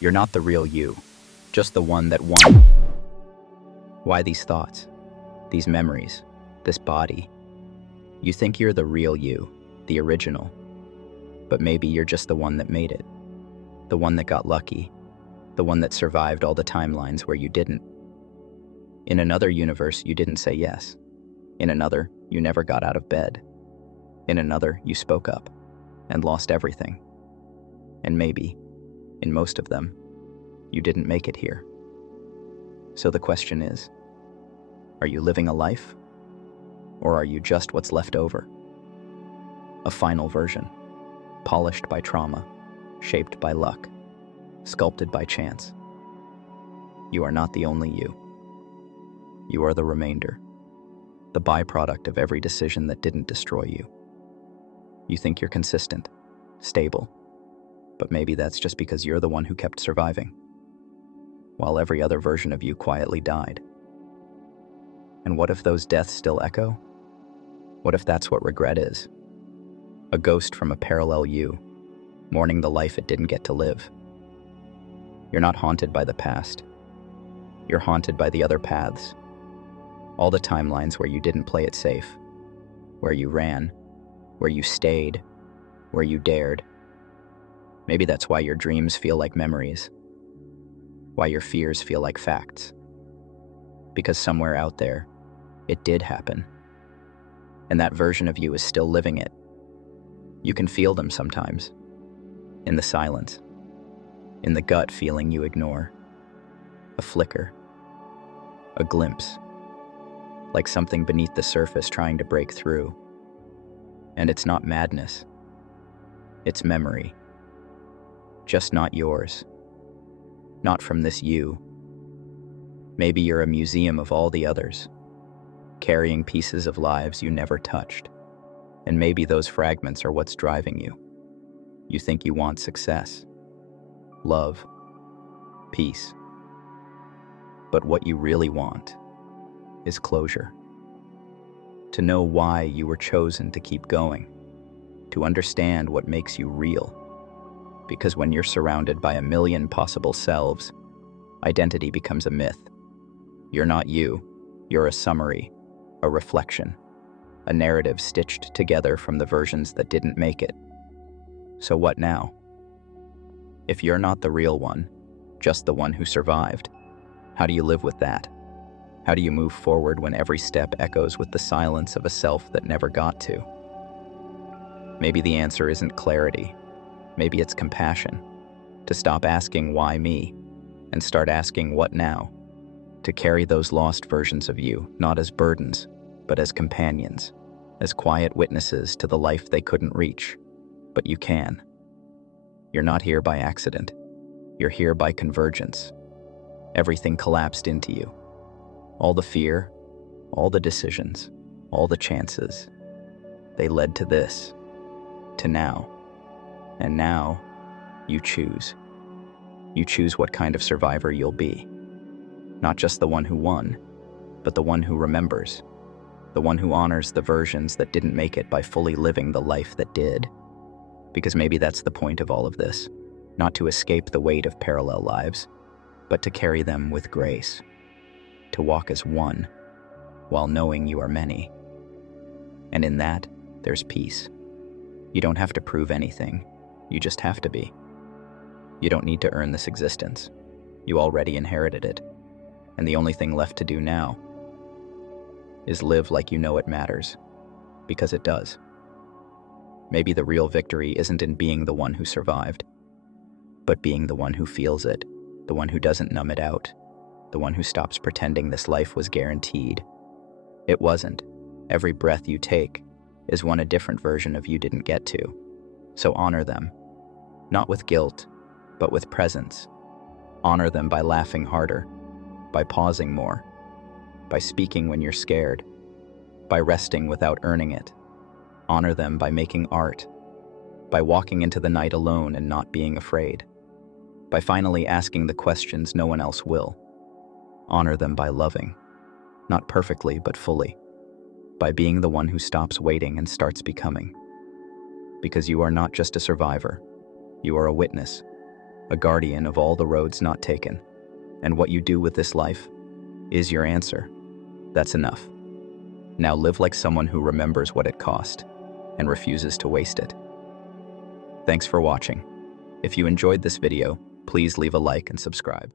You're not the real you, just the one that won. Why these thoughts? These memories? This body? You think you're the real you, the original. But maybe you're just the one that made it. The one that got lucky. The one that survived all the timelines where you didn't. In another universe, you didn't say yes. In another, you never got out of bed. In another, you spoke up and lost everything. And maybe, in most of them, you didn't make it here. So the question is, are you living a life? Or are you just what's left over? A final version, polished by trauma, shaped by luck, sculpted by chance. You are not the only you. You are the remainder, the byproduct of every decision that didn't destroy you. You think you're consistent, stable, but maybe that's just because you're the one who kept surviving, while every other version of you quietly died. And what if those deaths still echo? What if that's what regret is? A ghost from a parallel you, mourning the life it didn't get to live. You're not haunted by the past. You're haunted by the other paths. All the timelines where you didn't play it safe, where you ran, where you stayed, where you dared. Maybe that's why your dreams feel like memories, why your fears feel like facts. Because somewhere out there, it did happen. And that version of you is still living it. You can feel them sometimes, in the silence, in the gut feeling you ignore. A flicker, a glimpse, like something beneath the surface trying to break through. And it's not madness, it's memory. Just not yours, not from this you. Maybe you're a museum of all the others, carrying pieces of lives you never touched. And maybe those fragments are what's driving you. You think you want success, love, peace. But what you really want is closure. To know why you were chosen to keep going. To understand what makes you real. Because when you're surrounded by a million possible selves, identity becomes a myth. You're not you. You're a summary, a reflection, a narrative stitched together from the versions that didn't make it. So what now? If you're not the real one, just the one who survived, how do you live with that? How do you move forward when every step echoes with the silence of a self that never got to? Maybe the answer isn't clarity. Maybe it's compassion. To stop asking why me and start asking what now? To carry those lost versions of you, not as burdens, but as companions, as quiet witnesses to the life they couldn't reach. But you can. You're not here by accident. You're here by convergence. Everything collapsed into you. All the fear, all the decisions, all the chances. They led to this, to now. And now, you choose. You choose what kind of survivor you'll be. Not just the one who won, but the one who remembers. The one who honors the versions that didn't make it by fully living the life that did. Because maybe that's the point of all of this. Not to escape the weight of parallel lives, but to carry them with grace. To walk as one, while knowing you are many. And in that, there's peace. You don't have to prove anything. You just have to be. You don't need to earn this existence. You already inherited it. And the only thing left to do now is live like you know it matters, because it does. Maybe the real victory isn't in being the one who survived, but being the one who feels it, the one who doesn't numb it out, the one who stops pretending this life was guaranteed. It wasn't. Every breath you take is one a different version of you didn't get to. So honor them, not with guilt, but with presence. Honor them by laughing harder, by pausing more, by speaking when you're scared, by resting without earning it. Honor them by making art, by walking into the night alone and not being afraid, by finally asking the questions no one else will. Honor them by loving, not perfectly but fully, by being the one who stops waiting and starts becoming. Because you are not just a survivor, you are a witness, a guardian of all the roads not taken. And what you do with this life is your answer. That's enough. Now live like someone who remembers what it cost and refuses to waste it. Thanks for watching. If you enjoyed this video, please leave a like and subscribe.